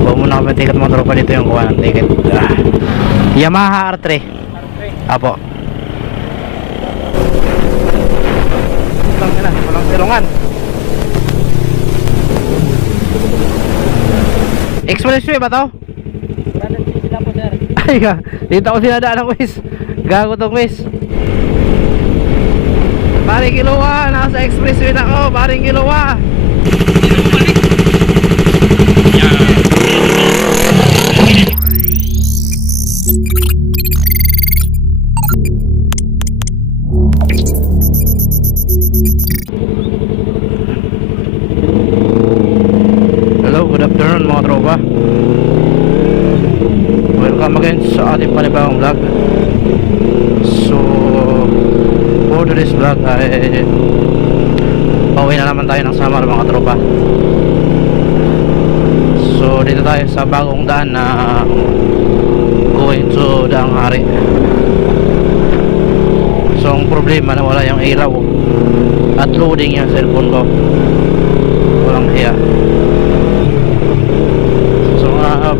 Bawa muna kami ng ticket mga tropa. Dito yung kuha ng ticket. Yamaha R3. Apo. Walang silungan. Expressway ba to? Sila po, sir. Ay ka, dito ako sinadaan ng quiz. Gago tong quiz. Paring Kiluwa, nasa expressway na ako. Paring Kiluwa. Hello, good afternoon mga tropa. Welcome again sa ating panibagong vlog. So for today's vlog ay pauwi na naman tayo ng Samar mga tropa. So dito tayo sa bagong daan na going to Daang Hari. So ang problema na wala yung ilaw at loading yung cellphone ko. Walang hiya. So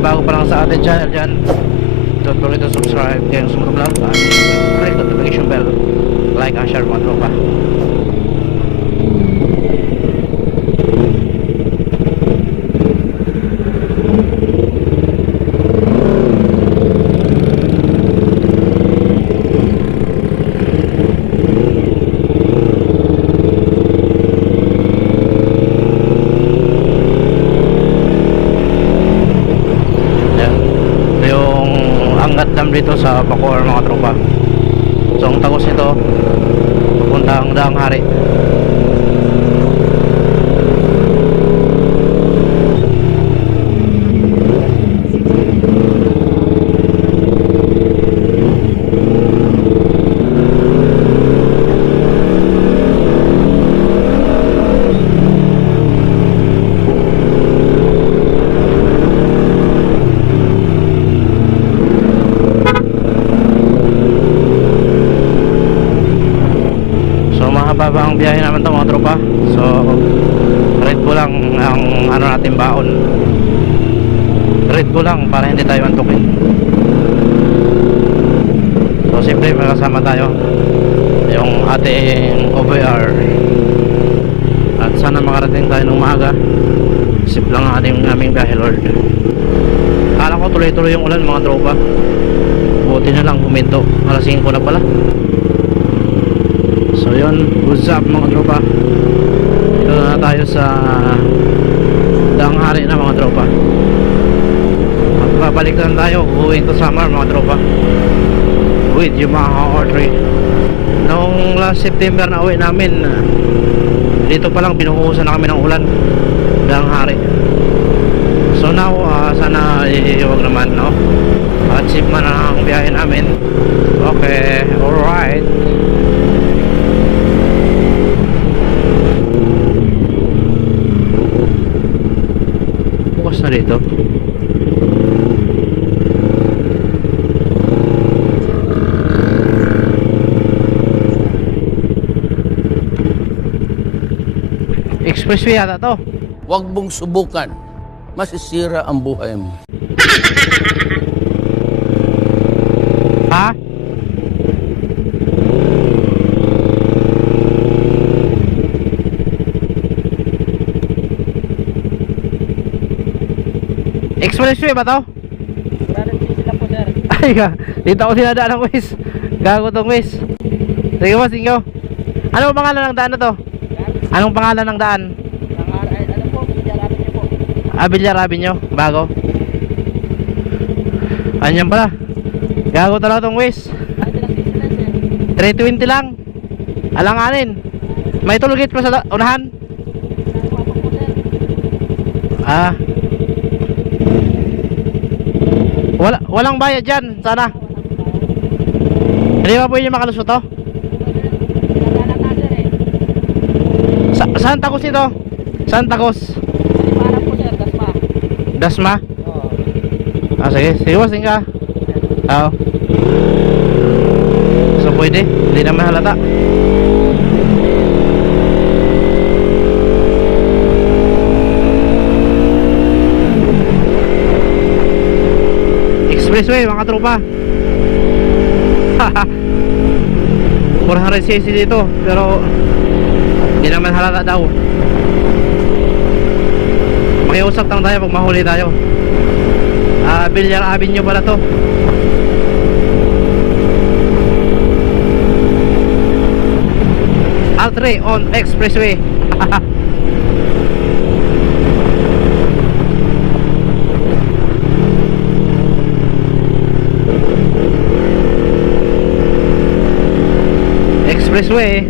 bago pa lang sa ating channel dyan, don't forget to subscribe kaya yung sumunod vlog at click the notification bell, like and share mga tropa. Dito sa Bacoor mga tropa. So ang tagos nito papuntang Daang Hari. Mahaba ang biyahe naman to mga tropa. So Red Bull lang ang ano natin baon. Red Bull lang para hindi tayo antukin. So siyempre may kasama tayo yung ating OVR. At sana makarating tayo ng maaga. Sip lang ang aming biyahe, Lord. Kala ko tuloy-tuloy yung ulan mga tropa. Buti na lang huminto. Alas 5 na pala. So yun, what's up mga tropa. Dito na tayo sa Daang Hari na mga tropa. At babalik lang tayo, uwiin to Samar mga tropa with Yamaha R3. Noong last September na uwi namin, dito pa lang binuhusan na kami ng ulan, Daang Hari. So now, sana iiwag naman, no? At safe man ang biyahe namin. Okay, alright. Na dito expressway yata to. Huwag mong subukan, masisira ang buhay mo. Ha? Expressway ba to? Sila po, sir. Ay ka, dito ako sinadaan ng quiz. Gago tong quiz. Sige boss, sige. Anong pangalan ng daan na to? Anong pangalan ng daan? Ano po, Bilyarabin niyo po. Bilyarabin nyo, bago. Anyan pala. Gago talaga tong quiz. 320 lang. Alanganin. May tollgate pa sa unahan. Ah. Walang bayad dyan, sana. Hindi ba pwede makalusot to? Saan takos nito? Saan takos? Para po, sir, Dasma. Dasma? Oo. Sige, sige boss, tingka. Oo. So pwede, hindi naman halata. expressway mga tropa. 400cc dito, pero hindi naman halata daw. Makiusap lang tayo pag mahuli tayo. Bilyar Avenue pala to. Altre on expressway. Expressway.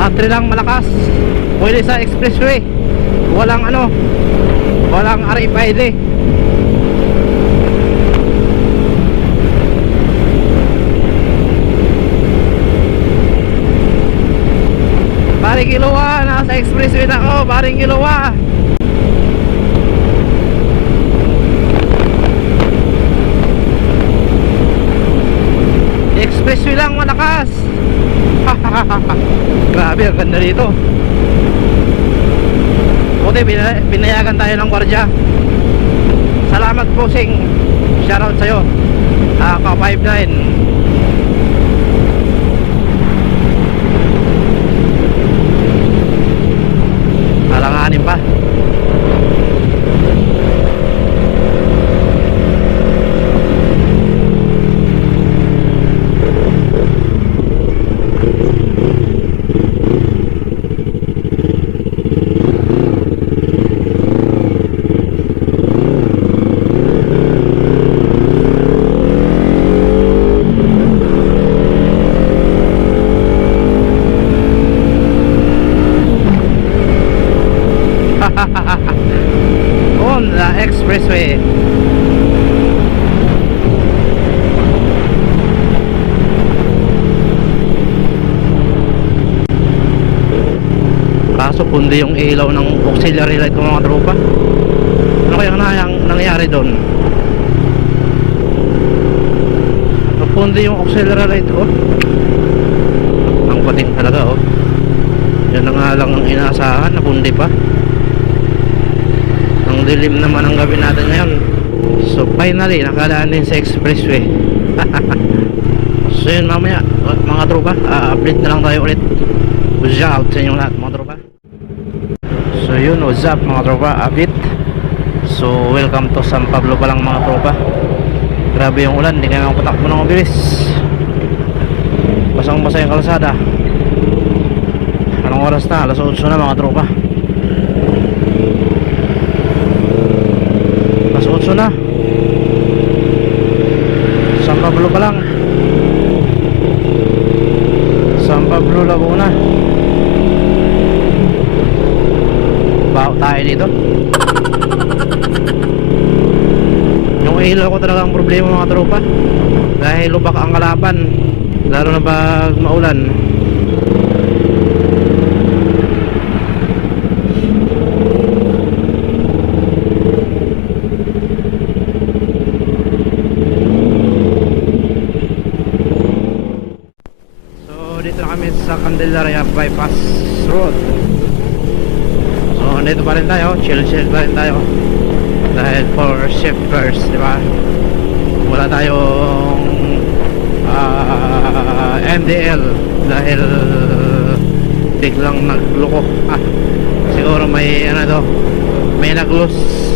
Atri lang malakas. Pwede sa expressway. Walang ano, walang RFID. Paring Kilowa, nasa expressway na ako. Paring Kilowa. Expressway lang malakas. Grabe, ang ganda dito. Buti binayagan tayo ng gwardiya. Salamat po, Sing. Shoutout sa'yo. Ka-59. Alanganin pa. On the expressway. Kaso pundi yung ilaw ng auxiliary light ng mga tropa. Ano kayang nangyari doon? Pundi yung auxiliary light ko. Ang pating talaga, oh. Yan na nga lang ang inaasahan, napundi pa. Ang dilim naman ang gabi natin ngayon. So finally, nakadaan din sa expressway. So yun, mamaya mga tropa, update na lang tayo ulit. What's up sa inyong lahat mga tropa. So yun, what's up mga tropa, update. So welcome to San Pablo pa lang mga tropa. Grabe yung ulan, hindi kaya makapatakbo ng mabilis. Basang basa yung kalsada. Anong oras na? Alas 8 na mga tropa. Alas 8 na. San Pablo pa lang. San Pablo, Laguna. Baho tayo dito. Yung ilaw ko talaga ang problema mga tropa. Dahil lubak ang kalaban. Lalo na pag maulan. Dito na kami sa Candelaria Bypass Road. So dito pa rin tayo, chill pa rin tayo. Dahil for shift first, di ba? Wala tayong MDL dahil biglang nagloko. Siguro may ano to, may nag-loose.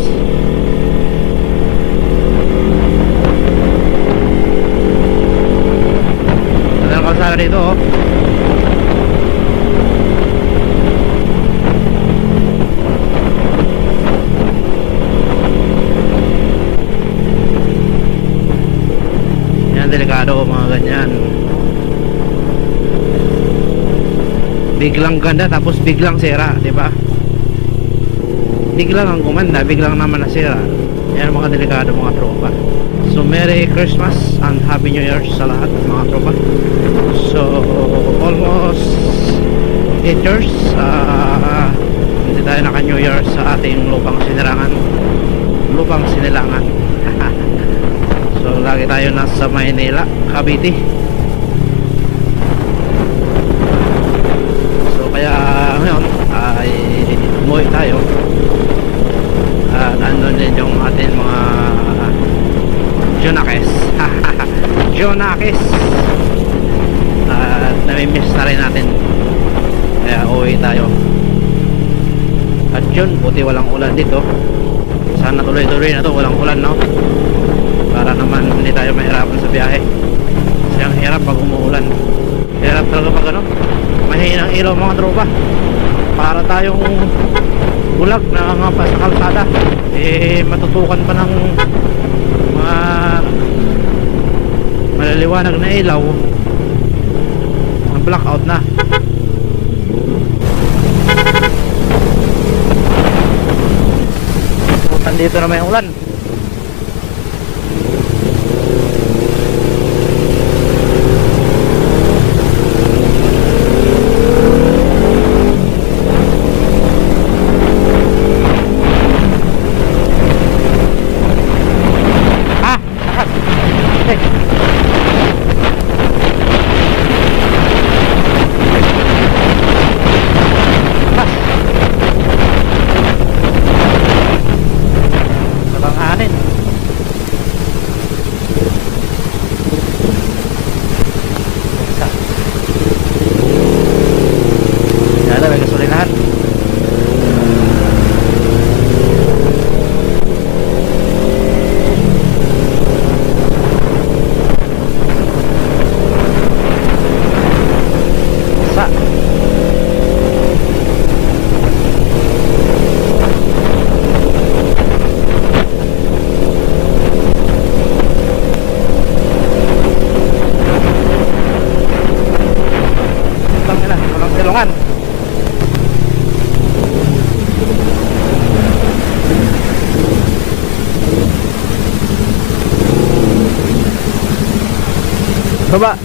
Kalsada dito, oh. Yan, delikado mga ganyan. Biglang ganda tapos biglang sira, di ba? Biglang ang gumanda, biglang naman nasira. Yan mga delikado mga tropa. So Merry Christmas and Happy New Year sa lahat mga tropa. So almost 8 years hindi tayo naka New Year sa ating lupang sinilangan. So lagi tayo nasa Maynila, Cavite. So kaya ngayon ay umuwi tayo at andun din yung ating mga Junakes. Junakes at namimiss na rin natin, kaya uwi tayo. At yun, buti walang ulan dito. Sana tuloy-tuloy na to, walang ulan, no? Para naman hindi tayo mahirapan sa biyahe. Kasi ang hirap pag umuulan. Hirap talaga pag ano, mahinang ilaw mga tropa. Para tayong bulag na nga pa sa kalsada, matutukan pa ng mga maliliwanag na ilaw, blackout na. Dito na may ulan. Baba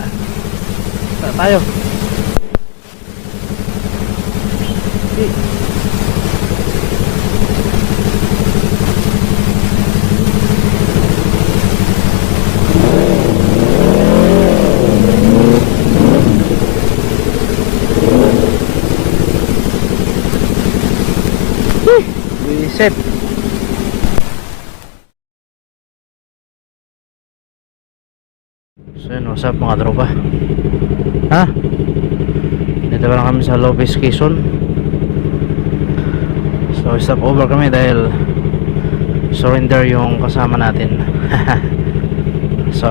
tayo. Reset. So yun, what's up mga tropa? Ha? Dito pa lang kami sa Lopez, Quezon. So stop over kami dahil surrender yung kasama natin. So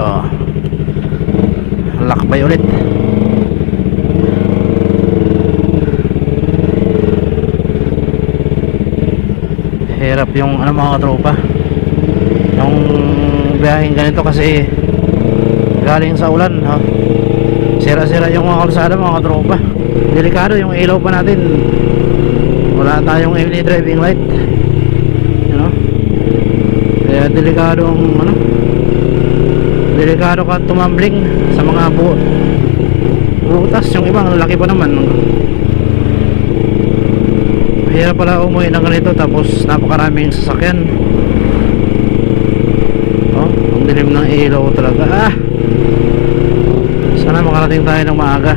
lakbay ulit. Hirap yung ano mga tropa, yung biyaheng ganito kasi galing sa ulan, ha? Sira-sira yung mga kalsada mga tropa. Delikado yung ilaw pa natin, wala tayong early driving light, you know? Kaya delikado ang delikado ka tumambling sa mga butas. Yung ibang laki pa naman. Hirap pala umuwi ng ganito tapos napakaraming sasakyan. Oh, ang dilim ng ilaw talaga. Sana makarating tayo ng maaga.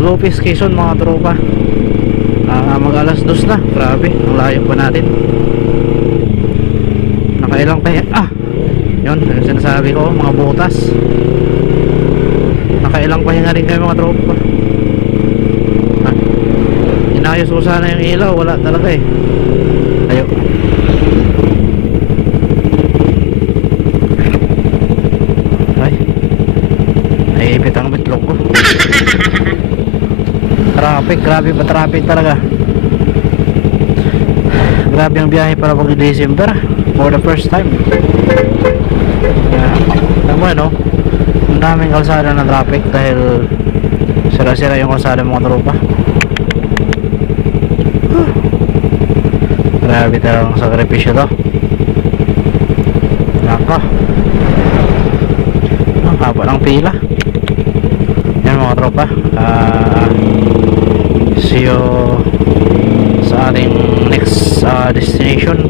Lopez, Quezon mga tropa. Mag alas 2 na. Grabe, ang layo pa natin. Nakailang pahinga. Yun, yung sinasabi ko, mga butas. Nakailang pahinga rin kayo mga tropa. Inayos ko sana yung ilaw, wala talaga eh. Ayo. Ay, naiipit ang bitlog ko. Traffic, grabe ba traffic talaga. Grabe ang biyahe para pag December for the first time. Alam mo no, ang daming kalsada na traffic dahil sira-sira yung kalsada mga tropa. Grabe talagang sakripisyo to. Nako, ang haba ng pila. tropa. See you sa ating next destination.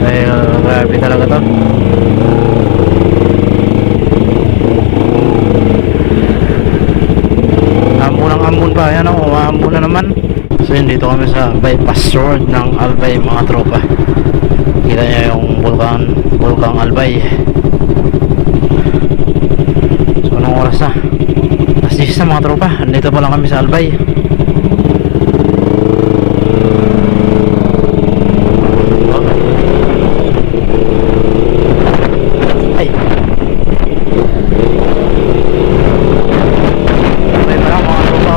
Dahil grabe talaga to. Ambon pa, yan o, umaambon na naman. So yun, dito kami sa bypass road ng Albay mga tropa. Kita nyo yung Bulkang Albay. So anong oras na? Alas 10 na mga tropa, andito pa lang kami sa Albay. Ay, Albay pa lang mga tropa.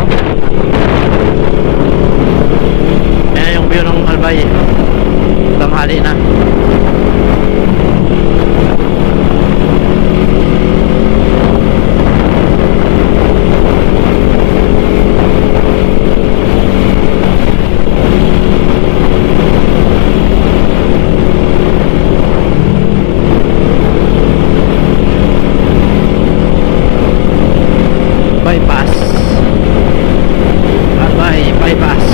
Ayan yung view ng Albay. Tanghali na. Bypass Albay bypass.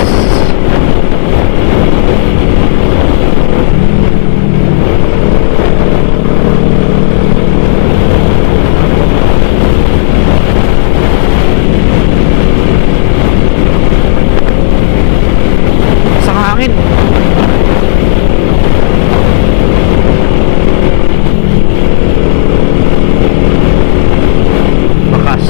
Sa hangin. Bakas.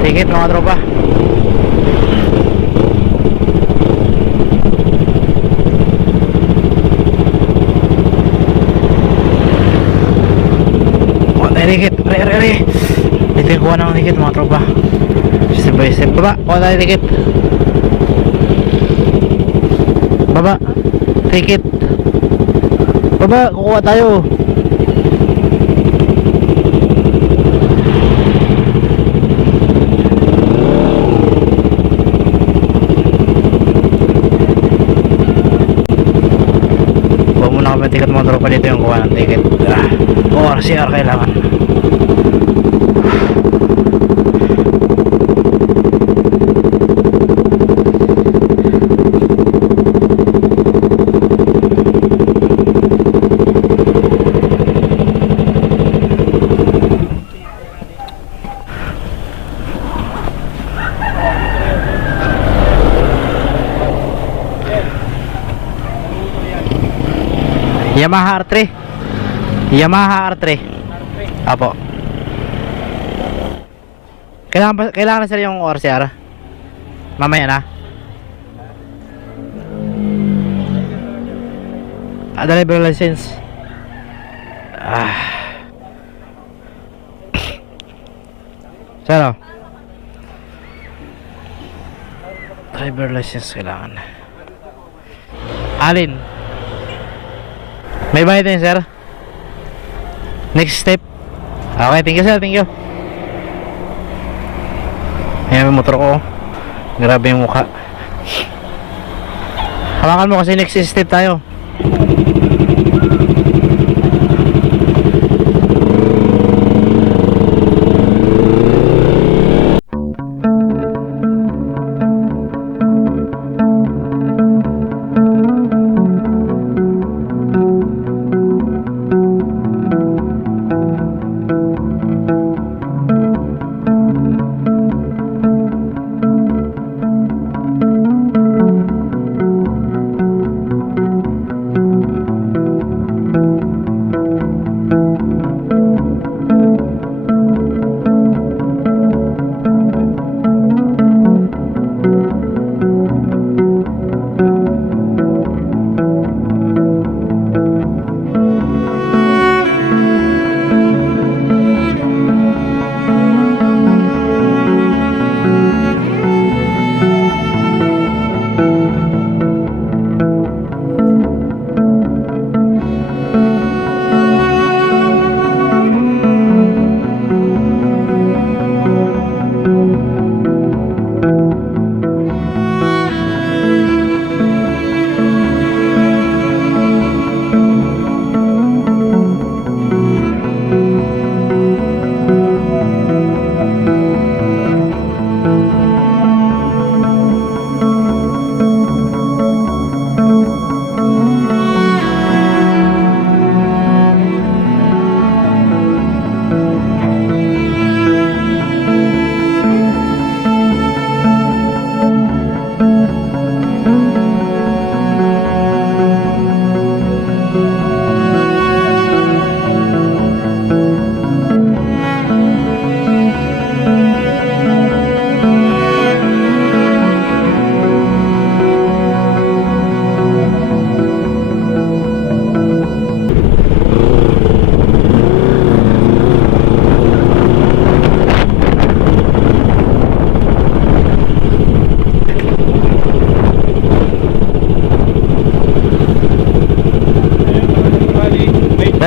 Ticket mga tropa. Ticket, are. Ito yung kuha ng ticket mga tropa. Step by step. Baba, kuha tayo ticket. Baba, ticket. Baba, kukuha tayo. Ticket mga tropa, dito yung kuha ng ticket. ORCR kailangan. Yamaha R3. Yamaha R3. Apo. Kailangan na sila yung ORCR. Mamaya na. Driver license. Sino? Driver license kailangan. Alin? May bayad din sir. Next step. Okay, thank you sir, thank you. Ayan yung motor ko. Grabe yung mukha. Hawakan mo kasi next step tayo.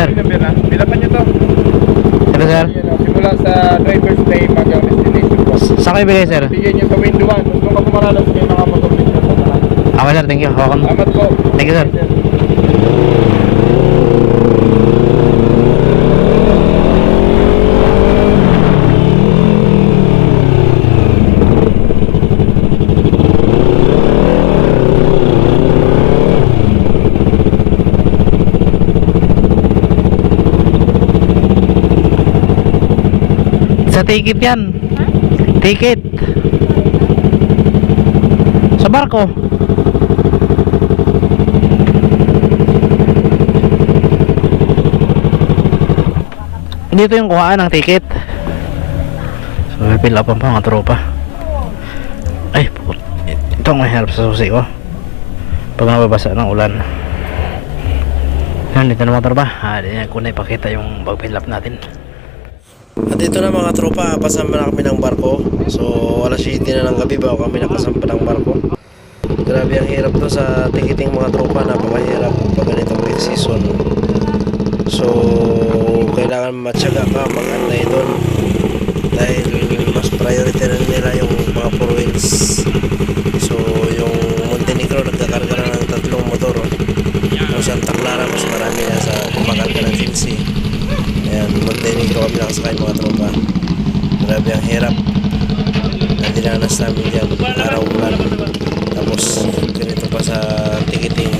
sir. Bilapan nyo to. Ito sir. Yan, simula sa driver's name hanggang destination po. Sa kayo bigay sir? Bigyan nyo sa window 1. Kung doon ka pumaralas, may mga motor dito sa tahan. Okay sir, thank you. Hawakan mo. Salamat po. Thank you sir. Sa ticket yan. Ticket. Sa barko. Dito yung kuhaan ng ticket. So may pila pa mga tropa. Ay, ito ang mahirap sa susi ko. Pag nababasa ng ulan. Yan, dito na mga tropa. Di ko na ipakita yung pag-fill up natin. At ito na mga tropa, pasama na kami ng barko. So alas 7 na ng gabi bago kami nakasampa ng barko. Grabe ang hirap to sa ticketing mga tropa, napakahirap pag ganitong peak season. So kailangan matyaga ka mag-antay doon dahil mas priority na nila yung mga 4 wheels. So yung Montenegro nagkakarga na ng 3 motor. Yung Santa Clara mas marami na sa kumakarga ng 15. Ayan, Montenegro kami nakasakay mga tropa. Grabe ang hirap na dinanas namin dyan, araw ulan. Tapos ganito pa sa ticketing,